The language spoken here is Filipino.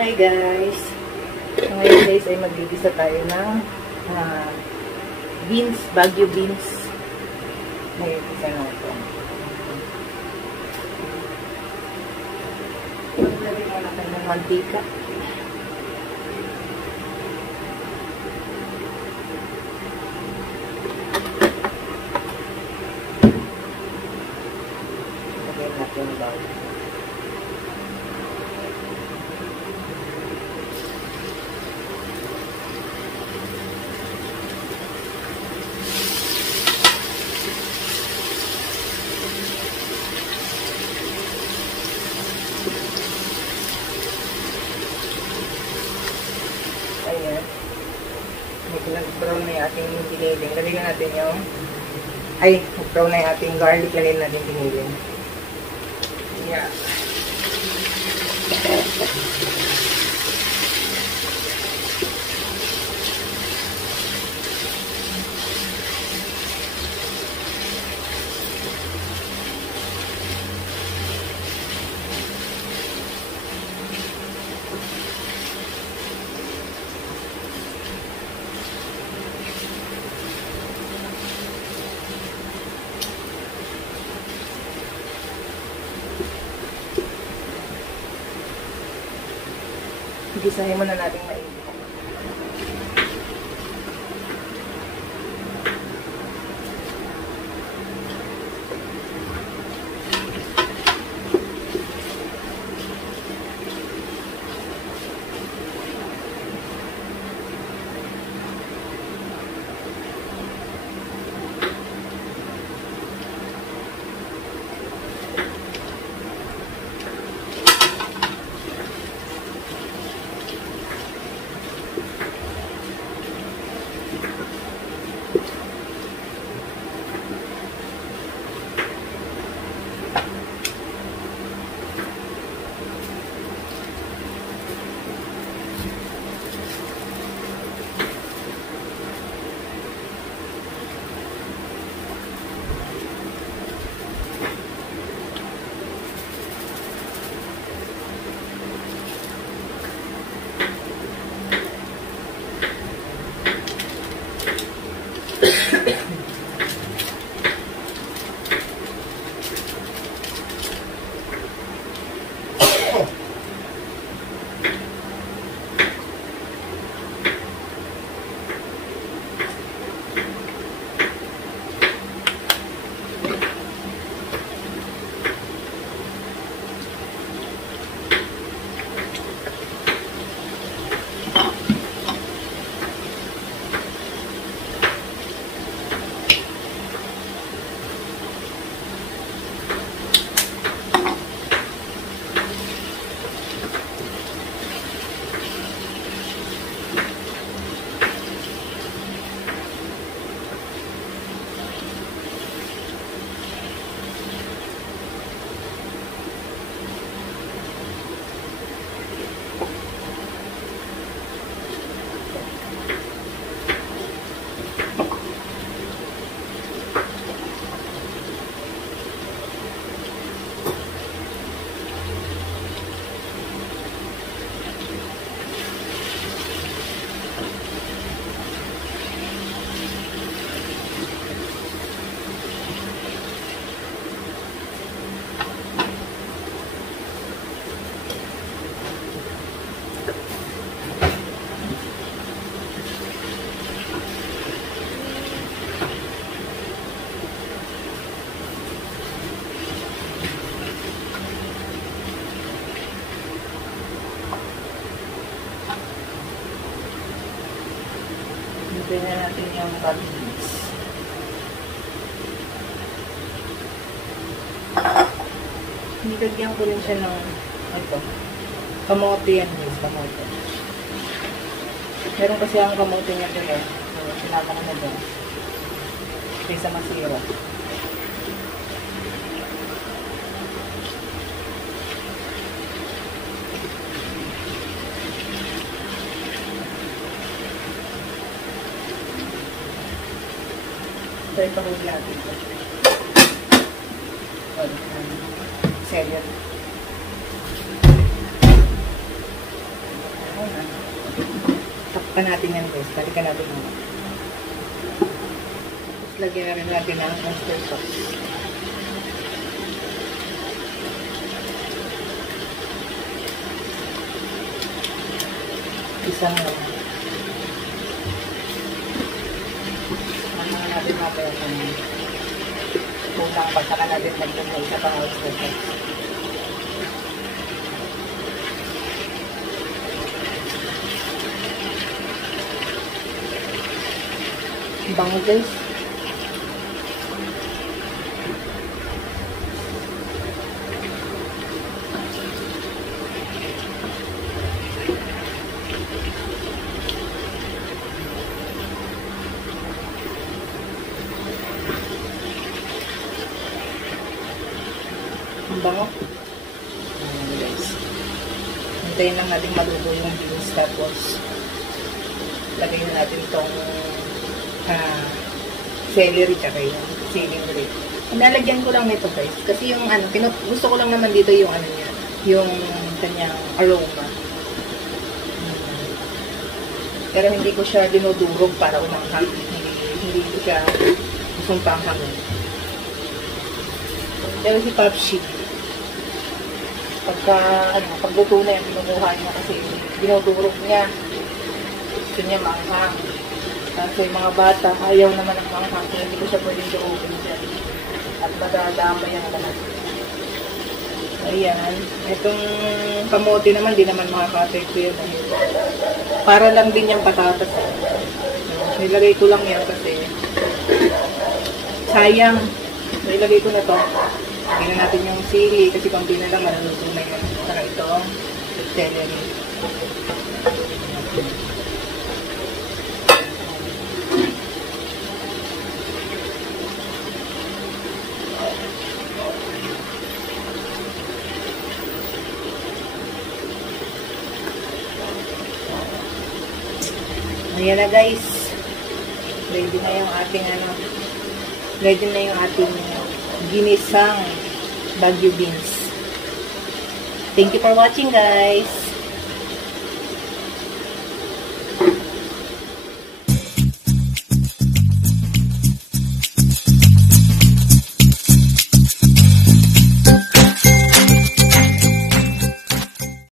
Hi guys! So ngayon guys ay magigisa tayo ng beans, Baguio beans. Ngayon isa na ito. Lagyan mo natin ng mantika. Lagyan natin ng bawang. Ayan. Medyo nag-brown na yung ating tiniling. Lagyan natin yung nag-brown na yung ating garlic. Lagyan natin tiniling. Yeah. Gisahin muna natin maigi. Lagyan na natin yung beans. Nilagyan ko rin siya ng kamote yan guys, kamote. Meron kasi ang kamote niya dito. Sinapa ko na dyan. Kaysa masira. So, ipahuli natin ito. Seryo. Takpan natin yan guys. Talikan natin muna. Tapos lagyan na rin natin ang oyster sauce. Isang naman. Mamaya natin mapaya sa mga kulang pa. Saka natin magdang isa pang oyster sauce. Bango guys. Ang bango. Ayan guys. Hintayin lang natin maluto yung beans, tapos lagay na natin itong celery tsaka yung ceiling red. Nalagyan ko lang nito guys kasi yung ano, gusto ko lang naman dito yung ano niya, yung kanyang aroma. Pero hindi ko siya dinudurog para umanghang. Hindi ko siya gustong panghangin. Pero si Papshi, pagluto na yan, pinukuha niya kasi dinudurog niya. Gusto niya manghang. Kasi mga bata, ayaw naman ang manghang. Kaya hindi ko siya pwedeng durugin dyan. At madadamay ang lahat. Ayan. Itong kamote naman, di naman makaka-apekto yun. Para lang din yung patatas. Nilagay ko lang yan kasi sayang. Nilagay ko na to. Lagyan na natin yung sili kasi konti na lang maluluto na yun. Saka ito, celery. Ayan na guys. Ready na yung ating ready na yung ating ginisang Baguio beans. Thank you for watching guys.